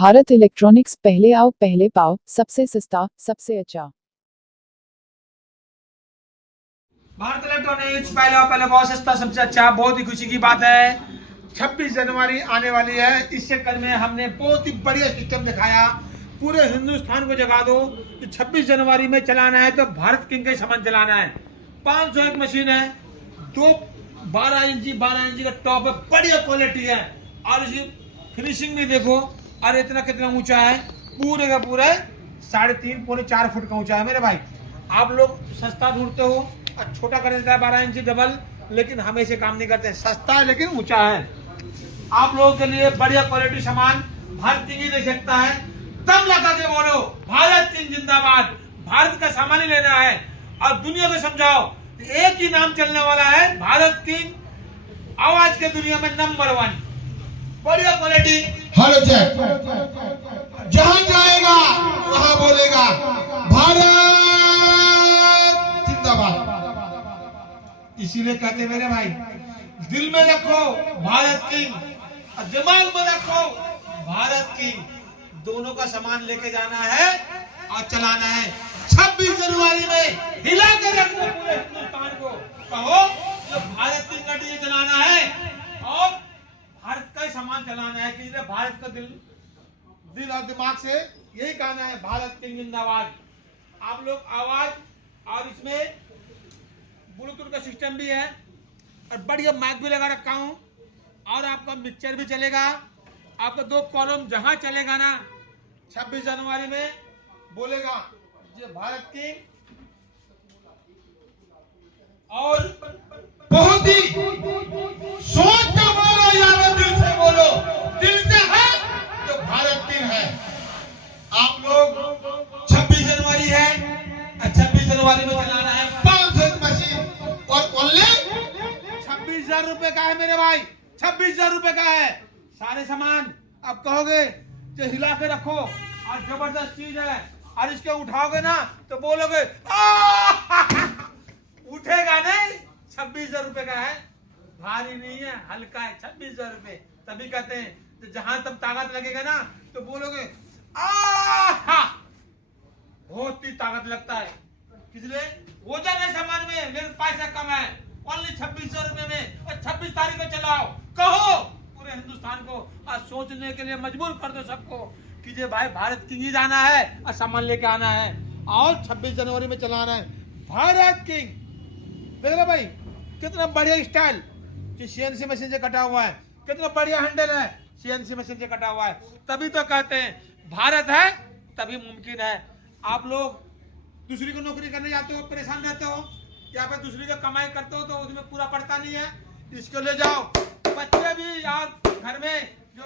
Bharat electronics, पहले आओ पहले पाओ, सबसे सस्ता सबसे अच्छा। भारत इलेक्ट्रॉनिक्स, पहले आओ पहले पाओ, सस्ता सबसे अच्छा। बहुत ही खुशी की बात है, 26 जनवरी आने वाली है। इस चक्कर में हमने बहुत ही बढ़िया सिस्टम दिखाया, पूरे हिंदुस्तान को जगा दो कि 26 जनवरी में चलाना है तो भारत किंग का सामान चलाना है। 501 मशीन है, दो 12 इंची का टॉप है, बढ़िया क्वालिटी है। और इसकी फिनिशिंग भी देखो, और इतना कितना ऊंचा है, पूरे का पूरा 3.5 पौने 4 फुट का ऊंचा है मेरे भाई। आप लोग सस्ता ढूंढते हो और छोटा कर देता है 12 इंची डबल, लेकिन हम ऐसे काम नहीं करते। सस्ता है लेकिन ऊंचा है। आप लोगों के लिए बढ़िया क्वालिटी सामान भारत किंग ही दे सकता है। दम लगा के बोलो, भारत किंग जिंदाबाद। भारत का सामान ही लेना है और दुनिया को समझाओ एक ही नाम चलने वाला है, भारत किंग। आवाज के दुनिया में नंबर 1, बढ़िया क्वालिटी। हेलो चेक, जहां जाएगा वहां बोलेगा भारत जिंदाबाद। इसीलिए कहते मेरे भाई, दिल में रखो भारत किंग और दिमाग में रखो भारत किंग। दोनों का सामान लेके जाना है और चलाना है। 26 जनवरी में हिला के रखना पूरे हिंदुस्तान को। कहो तो भारत किंग का डीजे चलाना है और भारत का ही सामान चलाना है। कि भारत का दिल और दिमाग से यही कहना है, भारत किंग जिंदाबाद। आप लोग आवाज, और इसमें ब्लूटूथ का सिस्टम भी है और बढ़िया माइक भी लगा रखा हूं, और आपका मिक्सचर भी चलेगा। आपका 2 कॉलम जहां चलेगा ना, 26 जनवरी में बोलेगा ये भारत की। और बहुत ही सोच के बोलो या दिल से बोलो, दिल से है तो भारत किंग है। आप लोग 26 जनवरी है, 26 जनवरी में चलाना है 500 मशीन और ओनली 26,000 रुपए का है मेरे भाई, 26,000 रुपए का है सारे सामान। अब कहोगे कि हिला के रखो और जबरदस्त चीज है, और इसके उठाओगे ना तो बोलोगे उठेगा नहीं। 26,000 रुपए का है, भारी नहीं है, हल्का है। 26,000 रुपए तभी कहते हैं, तो जहां तब ताकत लगेगा ना तो बोलोगे बहुत ही ताकत लगता है। इसलिए वजन है सामान में, लेकिन पैसा कम है। ओनली 26,000 रुपए में, और 26 तारीख को चलाओ। कहो पूरे हिंदुस्तान को, और सोचने के लिए मजबूर कर दो सबको कि जे भाई भारत किंग ही जाना है और सामान लेके आना है, और 26 जनवरी में चलाना है भारत किंग। देख रहे भाई कितना बढ़िया स्टाइल, कि सीएनसी मशीन से कटा हुआ है, कितना बढ़िया हैंडल है, सीएनसी मशीन से कटा हुआ है। तभी तो कहते हैं भारत है तभी मुमकिन है। आप लोग दूसरी को नौकरी करने जाते हो, परेशान रहते हो, या फिर दूसरी का कमाई करते हो तो उसमें पूरा पड़ता नहीं है, इसको ले जाओ। बच्चे भी यार, घर में जो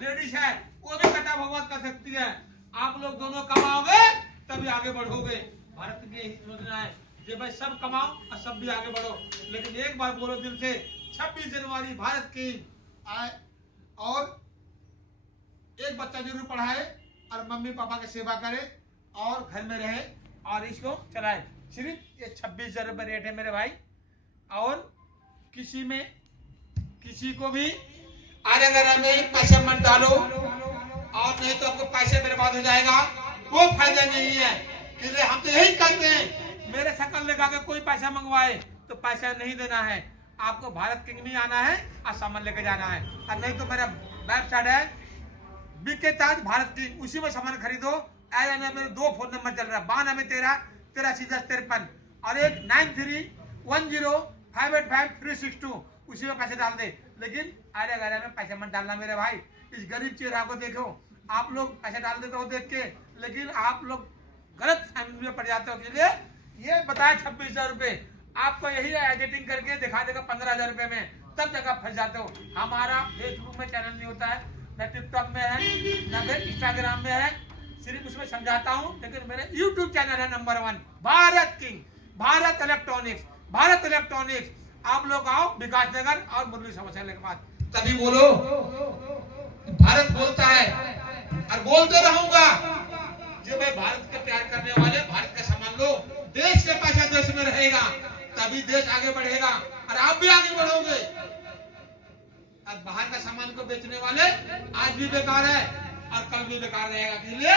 लेडीज है वो भी कटा भगवत कर सकती है। आप लोग दोनों कमाओगे तभी आगे बढ़ोगे। भारत की यही योजना है कि भाई सब कमाओ और सब भी आगे बढ़ो। लेकिन एक बार बोलो दिल से, 26 जनवरी भारत की आए, और एक बच्चा जरूर पढ़ाए और मम्मी पापा की सेवा करे और घर में रहे और इसको चलाए। सिर्फ ये 26,000 रुपए रेट है मेरे भाई। और किसी को भी आरे में पैसे मत डालो, और नहीं तो आपको पैसे बर्बाद हो जाएगा, कोई फायदा नहीं है। इसलिए हम तो यही कहते हैं, मेरे शकल लगा के कोई पैसा मंगवाए तो पैसा नहीं देना है। आपको भारत किंग में आना है और सामान लेके जाना है, और नहीं तो मेरा वेबसाइट है बीके ताज भारत किंग, उसी में सामान खरीदो। मेरे 2 फोन नंबर चल रहा है, 92 में 13 और एक 9310585362, उसी में पैसे डाल दे। लेकिन अरे गरे में पैसे मत डालना मेरे भाई। इस गरीब चेहरा को देखो, आप लोग पैसे डाल देते हो देख के, लेकिन आप लोग गलत फैमिली में पड़ जाते हो। इसलिए ये बताया 26,000 रुपए, आपको यही एडिटिंग करके दिखा देगा 15,000 रुपए में, तब जगह फंस जाते हो। हमारा फेसबुक में चैनल नहीं होता है, न टिकटॉक में है, न फिर इंस्टाग्राम में है, सिर्फ उसमें समझाता हूँ। लेकिन मेरे यूट्यूब चैनल है number 1 Bharat king, Bharat electronics, Bharat electronics. आप लोग आओ विकास नगर और मुरली समोसा के बाद, तभी बोलो भारत बोलता है, और बोलते रहूंगा जो मैं भारत के प्यार करने वाले, भारत का सामान लो। देश का पैसा देश में रहेगा तभी देश आगे बढ़ेगा, और आप भी आगे बढ़ोगे। अब बाहर का सामान को बेचने वाले आज भी बेकार है। और कल भी बेकार रहेगा। इसलिए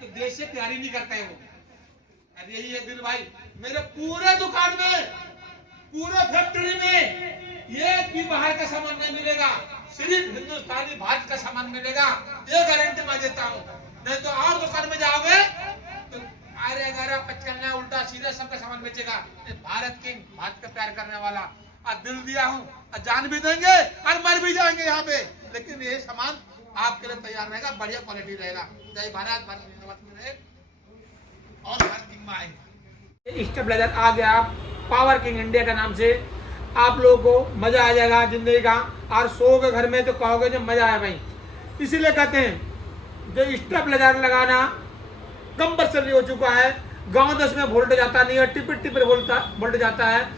तो देश से प्यारी नहीं करते हैं वो। अरे यही है दिल भाई, मेरे पूरे दुकान में, पूरे फैक्ट्री में एक भी बाहर का सामान नहीं मिलेगा, सिर्फ हिंदुस्तानी भारत का सामान मिलेगा, ये गारंटी मैं देता हूँ। नहीं तो और दुकान में जाओगे तो अरे अगर पचकना उल्टा सीधा सबका सामान बेचेगा। भारत किंग, भारत का प्यार करने वाला, और दिल दिया हूँ और जान भी देंगे और मर भी जाएंगे यहाँ पे, लेकिन ये सामान आपके लिए तैयार रहेगा, बढ़िया क्वालिटी रहेगा। जय भारत, भारत में रहे और भारत किंग में आएंगे। स्टेबलाइजर आ गया पावर किंग इंडिया का नाम से, आप लोगों को मजा आ जाएगा जिंदगी का, और सोओगे घर में तो कहोगे जो मजा आया भाई। इसीलिए कहते हैं जो स्टेबलाइजर लगाना कंपल्सरी हो चुका है। गांव 10 में वोल्टेज आता नहीं है, टिपर वोल्टेज आता है।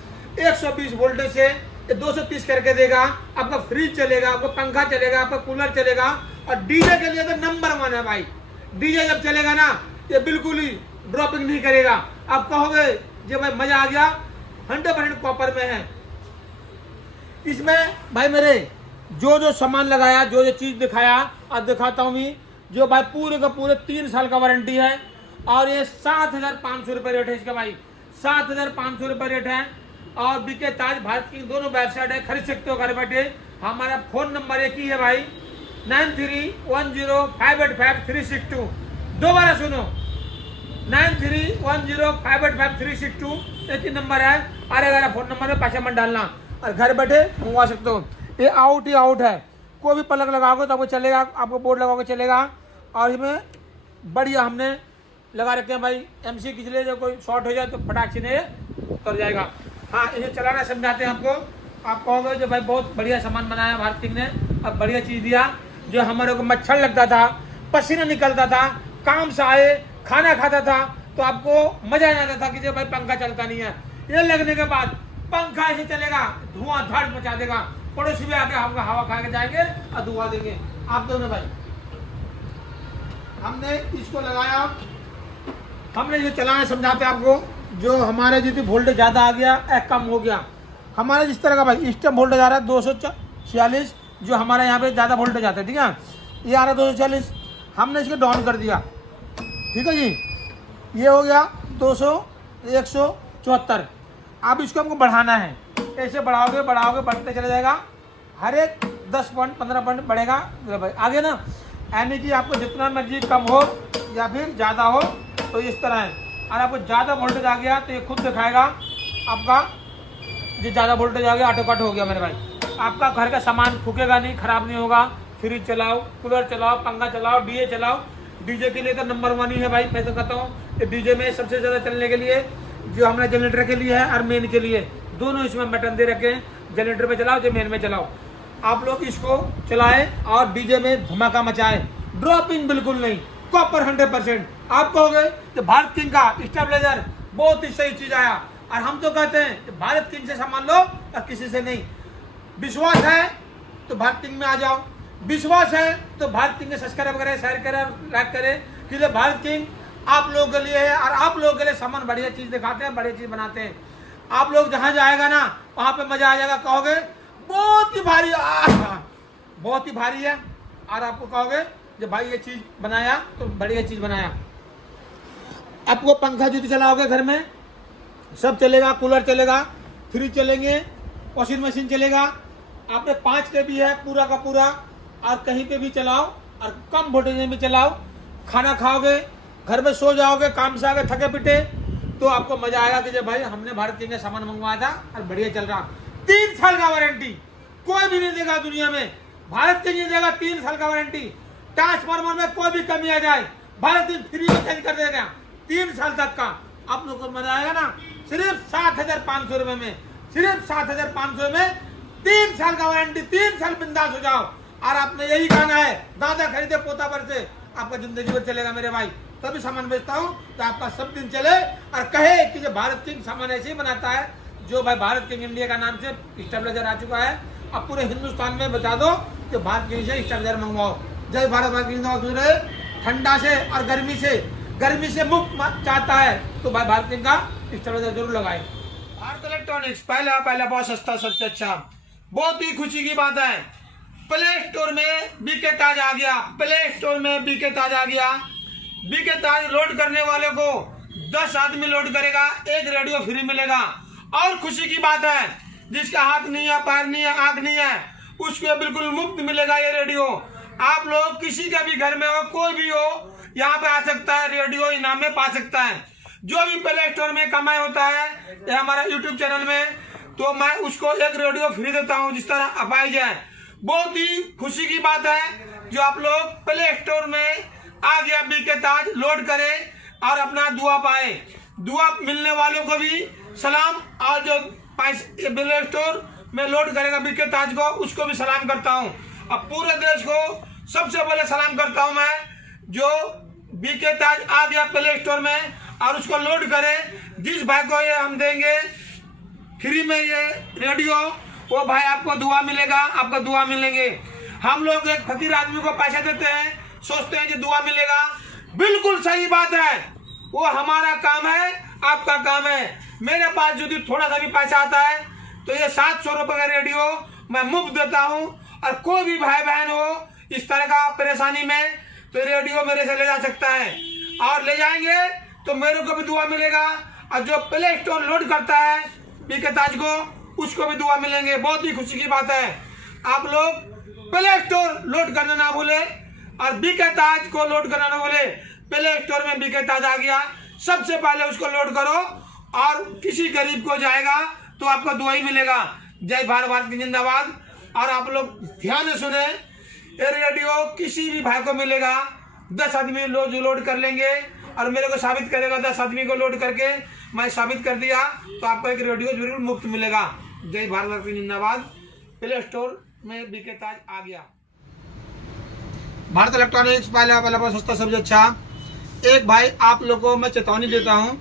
120 वोल्टेज से 230 करके देगा, आपका फ्रिज चलेगा, आपका पंखा चलेगा, आपका कूलर चलेगा। और डीजे के लिए तो नंबर 1 है भाई। डीजे जब चलेगा ना ये बिल्कुल ही ड्रॉपिंग नहीं करेगा। आप कहोगे जो भाई मजा आ गया, 100% कॉपर में है। इसमें भाई मेरे जो सामान लगाया, जो चीज दिखाया और दिखाता हूँ मैं, जो भाई पूरे का पूरे 3 साल का वारंटी है। और ये 7,500 रुपये रेट है इसका भाई, 7,500 रुपये रेट है। और बीके ताज, भारत की दोनों वेबसाइट है, खरीद सकते हो घर बैठे। हमारा फोन नंबर एक ही है भाई, 9310585362। दोबारा सुनो, 9310585362 एक ही नंबर है। अरे अगर फोन नंबर में पैसा मत डालना और घर बैठे मंगवा सकते हो। ये आउट ही आउट है, कोई भी पलक लगाओगे तो आपको चलेगा, आपको बोर्ड लगाओगे चलेगा। और इसमें बढ़िया हमने लगा रखे हैं भाई, MC किसी लिए जो कोई शॉर्ट हो जाए तो फटाक से नहीं उतर जाएगा। हाँ, इसे चलाना समझाते हैं आपको। आप कहोगे जो भाई बहुत बढ़िया सामान बनाया भारत किंग ने, अब बढ़िया चीज़ दिया। जो हमारे को मच्छर लगता था, पसीना निकलता था, काम से आए खाना खाता था तो आपको मजा नहीं आता था कि जो भाई पंखा चलता नहीं है। ये लगने के बाद पंखा ऐसे चलेगा, धुआं धाड़ मचा देगा, पड़ोसी भी आके हमको हवा खा के जाएंगे और धुआं देंगे। आप दोनों भाई हमने इसको लगाया, हमने जो चलाना समझाते आपको। जो हमारे जितनी वोल्टेज ज़्यादा आ गया कम हो गया, हमारे जिस तरह का भाई स्टेप वोल्टेज आ रहा है 246, जो हमारे यहाँ पे ज़्यादा वोल्टेज आता है, ठीक है, ये आ रहा है 240, हमने इसको डाउन कर दिया, ठीक है जी। ये हो गया 174। अब इसको हमको बढ़ाना है, ऐसे बढ़ाओगे बढ़ाओगे बढ़ते चले जाएगा, हर एक 10 पॉइंट 15 पॉइंट बढ़ेगा भाई आगे ना। यानी कि आपको जितना मर्जी कम हो या फिर ज़्यादा हो तो इस तरह है। और आपको ज़्यादा वोल्टेज आ गया तो ये खुद दिखाएगा आपका, जो ज़्यादा वोल्टेज आ गया ऑटो कट हो गया मेरे भाई। आपका घर का सामान फूकेगा नहीं, खराब नहीं होगा। फ्रिज चलाओ, कूलर चलाओ, पंखा चलाओ, डीजे चलाओ। डीजे के लिए तो नंबर 1 ही है भाई। मैं तो कहता हूँ कि डीजे में सबसे ज़्यादा चलने के लिए जो हमने जनरेटर के लिए है और मेन के लिए, दोनों इसमें बटन दे रखे हैं। जनरेटर पे चलाओ, जो मेन में चलाओ। आप लोग इसको चलाएं और डीजे में धमाका मचाएं, ड्रॉपिंग बिल्कुल नहीं, कॉपर 100%। आप कहोगे कि भारत किंग का स्टेबलाइजर बहुत ही सही चीज आया, और हम तो कहते हैं कि भारत किंग से सामान लो और किसी से नहीं। विश्वास है तो भारत किंग में आ जाओ, विश्वास है तो भारत किंग के सब्सक्राइब करें, शेयर करें, लाइक करें, कि भारत किंग आप लोगों के लिए है और आप लोगों के लिए सामान बढ़िया चीज दिखाते हैं, बढ़िया चीज बनाते हैं। आप लोग जहां जाएगा ना वहां पे मजा आ जाएगा, कहोगे बहुत ही भारी, बहुत ही भारी है। और आपको कहोगे जो भाई ये चीज बनाया तो बढ़िया चीज बनाया। आपको पंखा जो चलाओगे घर में सब चलेगा, कूलर चलेगा, फ्रिज चलेंगे, वॉशिंग मशीन चलेगा। आपने 5 के भी है पूरा का पूरा, और कहीं पे भी चलाओ और कम वोल्टेज में भी चलाओ। खाना खाओगे, घर में सो जाओगे, काम से आगे थके पिटे तो आपको मजा आएगा कि जब भाई हमने भारत किंग का सामान मंगवाया था और बढ़िया चल रहा। 3 साल का वारंटी, कोई भी नहीं देगा दुनिया में, भारत किंग नहीं देगा 3 साल का वारंटी। ट्रांसफार्मर में कोई भी कमी आ जाए भारत किंग फ्री में चेंज कर देगा 3 साल तक का। आप लोग को मजा आएगा ना। सिर्फ 7,500 रुपए में, सिर्फ 7,500 में 3 साल का वारंटी, 3 साल बिंदास हो जाओ। और आपने यही कहना है दादा खरीदे पोता पर से, आपका जिंदगी भर चलेगा मेरे भाई। तभी सामान बेचता हूँ तो आपका सब दिन चले और कहे कि जो भारत किंग सामान ऐसे ही बनाता है। जो भाई भारत किंग इंडिया का नाम से स्टेबलाइजर आ चुका है, अब पूरे हिंदुस्तान में बता दो कि भारत किंग से स्टेबलाइजर मंगवाओ। जय भारत, भारत किंग। ठंडा से और गर्मी से मुक्त चाहता है तो भाई भारत किंग का स्टेबलाइजर जरूर लगाए। भारत इलेक्ट्रॉनिक्स पहला बहुत सस्ता, सबसे अच्छा। बहुत ही खुशी की बात है प्ले स्टोर में बीके ताज आ गया, प्ले स्टोर में बीके ताज आ गया। बीके ताज लोड करने वाले को 10 आदमी लोड करेगा, एक रेडियो फ्री मिलेगा। और खुशी की बात है, जिसका हाथ नहीं है, पैर नहीं है, आंख नहीं है, उसको बिल्कुल मुफ्त मिलेगा ये रेडियो। आप लोग किसी का भी घर में हो, कोई भी हो, यहाँ पे आ सकता है, रेडियो इनाम में पा सकता है। जो भी प्ले स्टोर में कमाई होता है या हमारा यूट्यूब चैनल में, तो मैं उसको एक रेडियो फ्री देता हूँ, जिस तरह अपाइज है। बहुत ही खुशी की बात है जो आप लोग प्ले स्टोर में आ गया बीके ताज, लोड करें और अपना दुआ पाए। दुआ मिलने वालों को भी सलाम, और जो प्ले स्टोर में लोड करेगा बीके ताज को, उसको भी सलाम करता हूँ। अब पूरे देश को सबसे पहले सलाम करता हूँ मैं, जो बीके ताज आ गया प्ले स्टोर में और उसको लोड करे। जिस भाई को ये हम देंगे फ्री में ये रेडियो, वो भाई आपको दुआ मिलेगा, आपको दुआ मिलेंगे। हम लोग एक फकीर आदमी को पैसे देते हैं, सोचते हैं कि दुआ मिलेगा। बिल्कुल सही बात है, वो हमारा काम है, आपका काम है। मेरे पास यदि थोड़ा सा भी पैसा आता है तो ये 700 रुपए का रेडियो मैं मुफ्त देता हूँ। और कोई भी भाई बहन हो इस तरह का परेशानी में, तो रेडियो मेरे से ले जा सकता है, और ले जाएंगे तो मेरे को भी दुआ मिलेगा। और जो प्ले स्टोर लोड करता है बीके ताज को, उसको भी दुआ मिलेंगे। बहुत ही खुशी की बात है। आप लोग प्ले स्टोर लोड करना ना भूले और बीके ताज को लोड करना ना भूले। प्ले स्टोर में बीके ताज आ गया, सबसे पहले उसको लोड करो, और किसी गरीब को जाएगा तो आपको दुआ ही मिलेगा। जय भारत, भारत की जिंदाबाद। और आप लोग ध्यान से सुने, ये रेडियो किसी भी भाई को मिलेगा। 10 आदमी लोड कर लेंगे और मेरे को साबित करेगा, 10 आदमी को लोड करके मैं साबित कर दिया, तो आपको एक रेडियो जरूर मुफ्त मिलेगा। जय भारत, भारत की जिंदाबाद। प्ले स्टोर में बीके ताज आ गया। भारत इलेक्ट्रॉनिक्स पहला सस्ता सबसे अच्छा। एक भाई आप लोगों को मैं चेतावनी देता हूँ,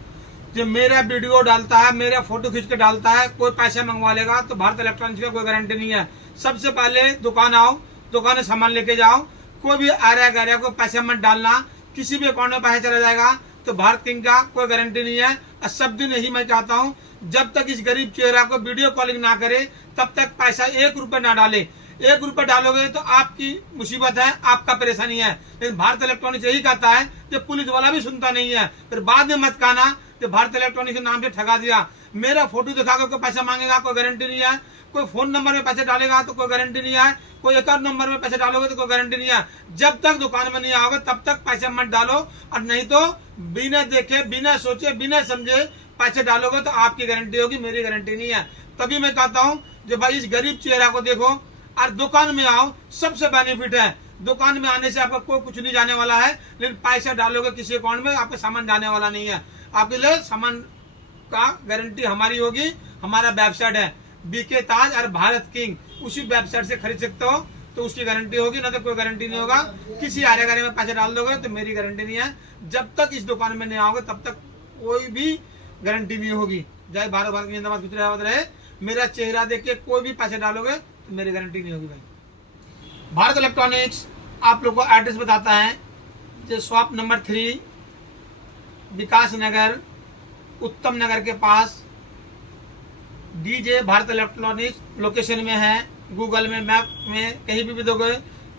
जो मेरा वीडियो डालता है, मेरा फोटो खींच के डालता है, कोई पैसे मंगवा लेगा तो भारत इलेक्ट्रॉनिक्स का कोई गारंटी नहीं है। सबसे पहले दुकान आओ, दुकान से सामान लेके जाओ। कोई भी आ रहा है को पैसे मत डालना, किसी भी अकाउंट में पैसा चला जाएगा तो भारत किंग का कोई गारंटी नहीं है। और सब दिन यही मैं चाहता हूँ, जब तक इस गरीब चेहरा को वीडियो कॉलिंग ना करे तब तक पैसा 1 रुपए ना डाले। 1 रुपए डालोगे तो आपकी मुसीबत है, आपका परेशानी है। लेकिन भारत इलेक्ट्रॉनिक्स यही कहता है कि पुलिस वाला भी सुनता नहीं है। फिर बाद में मत कहना कि भारत इलेक्ट्रॉनिक्स के नाम से ठगा दिया। मेरा फोटो दिखाकर कोई पैसा मांगेगा, कोई गारंटी नहीं है। कोई फोन नंबर में पैसे डालेगा तो कोई गारंटी नहीं है। कोई अकाउंट नंबर में पैसे डालोगे तो कोई गारंटी नहीं है। जब तक दुकान में नहीं आओगे तब तक पैसे मत डालो, और नहीं तो बिना देखे, बिना सोचे, बिना समझे पैसे डालोगे तो आपकी गारंटी होगी, मेरी गारंटी नहीं है। तभी मैं कहता हूँ जो भाई इस गरीब चेहरा को देखो और दुकान में आओ, सबसे बेनिफिट है। दुकान में आने से आपको कोई कुछ नहीं जाने वाला है, लेकिन पैसा डालोगे किसी अकाउंट में, आपका सामान जाने वाला नहीं है। आपके लिए सामान का गारंटी हमारी होगी। हमारा वेबसाइट है बीके ताज और भारत किंग, उसी वेबसाइट से खरीद सकते हो, तो उसकी गारंटी होगी, ना तो कोई गारंटी नहीं होगा। किसी आरे गारे में पैसे डाल दोगे तो मेरी गारंटी नहीं है। जब तक इस दुकान में नहीं आओगे तब तक कोई भी गारंटी नहीं होगी। जय भारत, भारत की जिंदाबाद, गुजरात रहे। मेरा चेहरा देख के कोई भी पैसे डालोगे तो मेरी गारंटी नहीं होगी भाई। भारत इलेक्ट्रॉनिक्स आप लोग को एड्रेस बताता है, जो शॉप नंबर 3 विकास नगर, उत्तम नगर के पास डीजे भारत इलेक्ट्रॉनिक्स लोकेशन में है। गूगल में, मैप में कहीं भी दोगे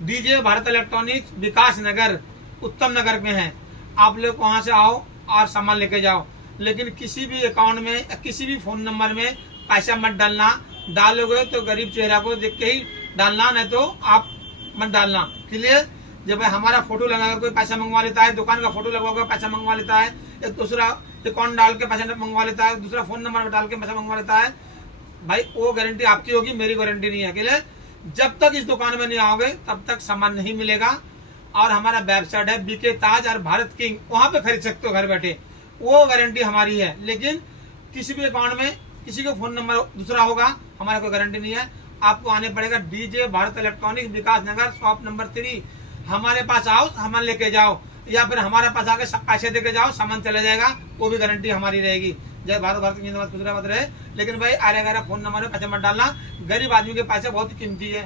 डीजे भारत इलेक्ट्रॉनिक्स विकास नगर, उत्तम नगर में है। आप लोग वहां से आओ और सामान लेके जाओ, लेकिन किसी भी अकाउंट में, किसी भी फोन नंबर में पैसा मत डालना। डालोगे तो गरीब चेहरा को देख के ही डालना, नहीं तो आप मत डालना। क्लियर? जब हमारा फोटो लगाकर कोई पैसा मंगवा लेता है, दुकान का फोटो लगवाकर पैसा मंगवा लेता है, एक दूसरा अकाउंट डाल के पैसा मंगवा लेता है, दूसरा फोन नंबर डाल के पैसा मंगवा लेता है, भाई वो गारंटी आपकी होगी, मेरी गारंटी नहीं है। क्लियर? जब तक इस दुकान में नहीं आओगे तब तक सामान नहीं मिलेगा। और हमारा वेबसाइट है बीके ताज और भारत किंग, वहां पे खरीद सकते हो घर बैठे, वो गारंटी हमारी है। लेकिन किसी भी अकाउंट में किसी का फोन नंबर दूसरा होगा, हमारा कोई गारंटी नहीं है। आपको आने पड़ेगा डीजे भारत इलेक्ट्रॉनिक्स विकास नगर, शॉप नंबर 3। हमारे पास आओ, सामान लेके जाओ, या फिर हमारे पास आके पैसे देके जाओ, सामान चले जाएगा, वो भी गारंटी हमारी रहेगी। जय भारत, भारत की जिंदाबाद, गुजरात रहे। लेकिन भाई आरे गारे फोन नंबर में पैसे मत डालना, गरीब आदमी के पैसे बहुत कीमती है।